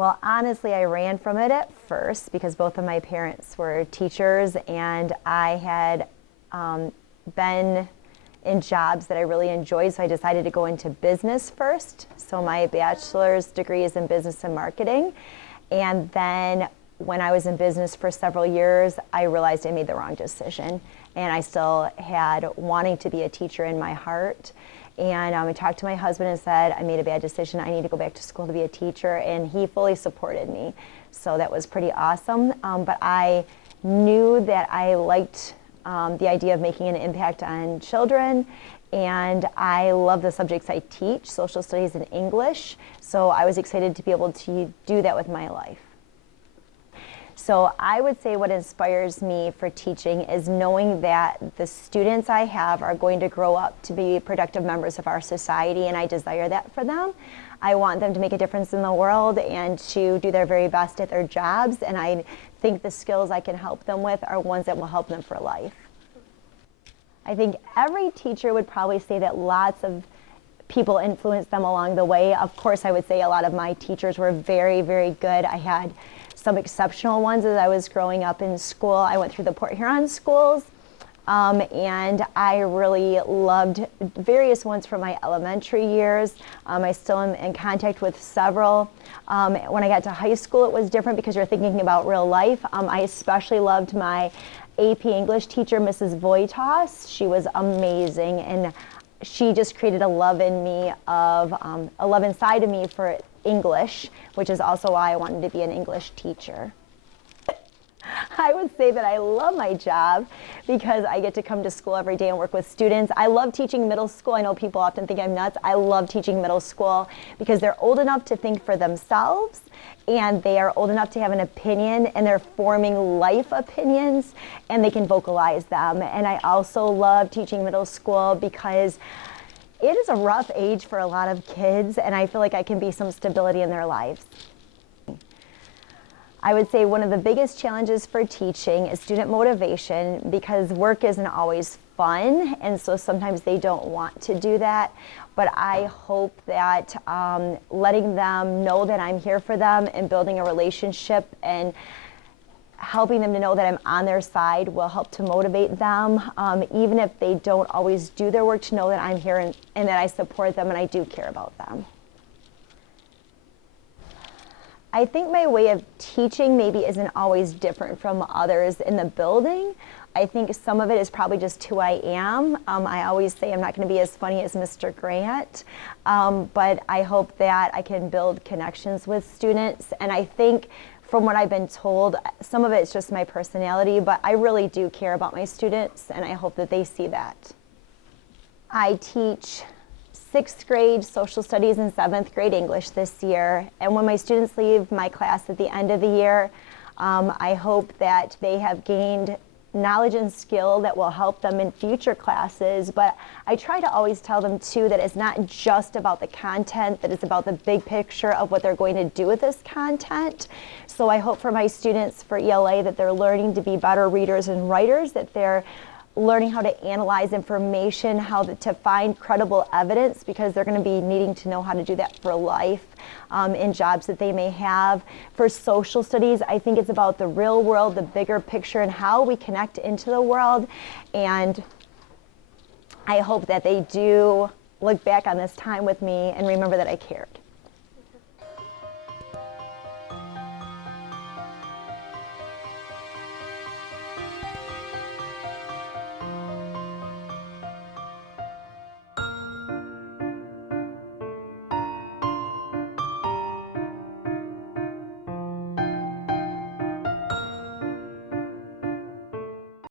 Well, honestly, I ran from it at first because both of my parents were teachers, and I had been in jobs that I really enjoyed, so I decided to go into business first. So my bachelor's degree is in business and marketing. And then when I was in business for several years, I realized I made the wrong decision. And I still had wanting to be a teacher in my heart. And I talked to my husband and said, I made a bad decision. I need to go back to school to be a teacher. And he fully supported me. So that was pretty awesome. But I knew that I liked the idea of making an impact on children. And I love the subjects I teach, social studies and English. So I was excited to be able to do that with my life. So I would say what inspires me for teaching is knowing that the students I have are going to grow up to be productive members of our society, and I desire that for them. I want them to make a difference in the world and to do their very best at their jobs, and I think the skills I can help them with are ones that will help them for life. I think every teacher would probably say that lots of people influenced them along the way. Of course, I would say a lot of my teachers were very, very good. I had some exceptional ones as I was growing up in school. I went through the Port Huron schools, and I really loved various ones from my elementary years. I still am in contact with several. When I got to high school, it was different because you're thinking about real life. I especially loved my AP English teacher, Mrs. Voitas. She was amazing, and she just created a love in me of a love inside of me for English, which is also why I wanted to be an English teacher. I would say that I love my job because I get to come to school every day and work with students. I love teaching middle school. I know people often think I'm nuts. I love teaching middle school because they're old enough to think for themselves, and they are old enough to have an opinion, and they're forming life opinions, and they can vocalize them. And I also love teaching middle school because it is a rough age for a lot of kids, and I feel like I can be some stability in their lives. I would say one of the biggest challenges for teaching is student motivation, because work isn't always fun, and so sometimes they don't want to do that. But I hope that letting them know that I'm here for them and building a relationship and helping them to know that I'm on their side will help to motivate them, even if they don't always do their work, to know that I'm here and that I support them and I do care about them. I think my way of teaching maybe isn't always different from others in the building. I think some of it is probably just who I am. I always say I'm not going to be as funny as Mr. Grant, but I hope that I can build connections with students. And I think from what I've been told, some of it's just my personality, but I really do care about my students, and I hope that they see that. I teach 6th grade social studies and 7th grade English this year. And when my students leave my class at the end of the year, I hope that they have gained knowledge and skill that will help them in future classes. But I try to always tell them too that it's not just about the content, that it's about the big picture of what they're going to do with this content. So I hope for my students for ELA that they're learning to be better readers and writers, that they're learning how to analyze information, how to find credible evidence, because they're going to be needing to know how to do that for life in jobs that they may have. For social studies, I think it's about the real world, the bigger picture, and how we connect into the world. And I hope that they do look back on this time with me and remember that I cared.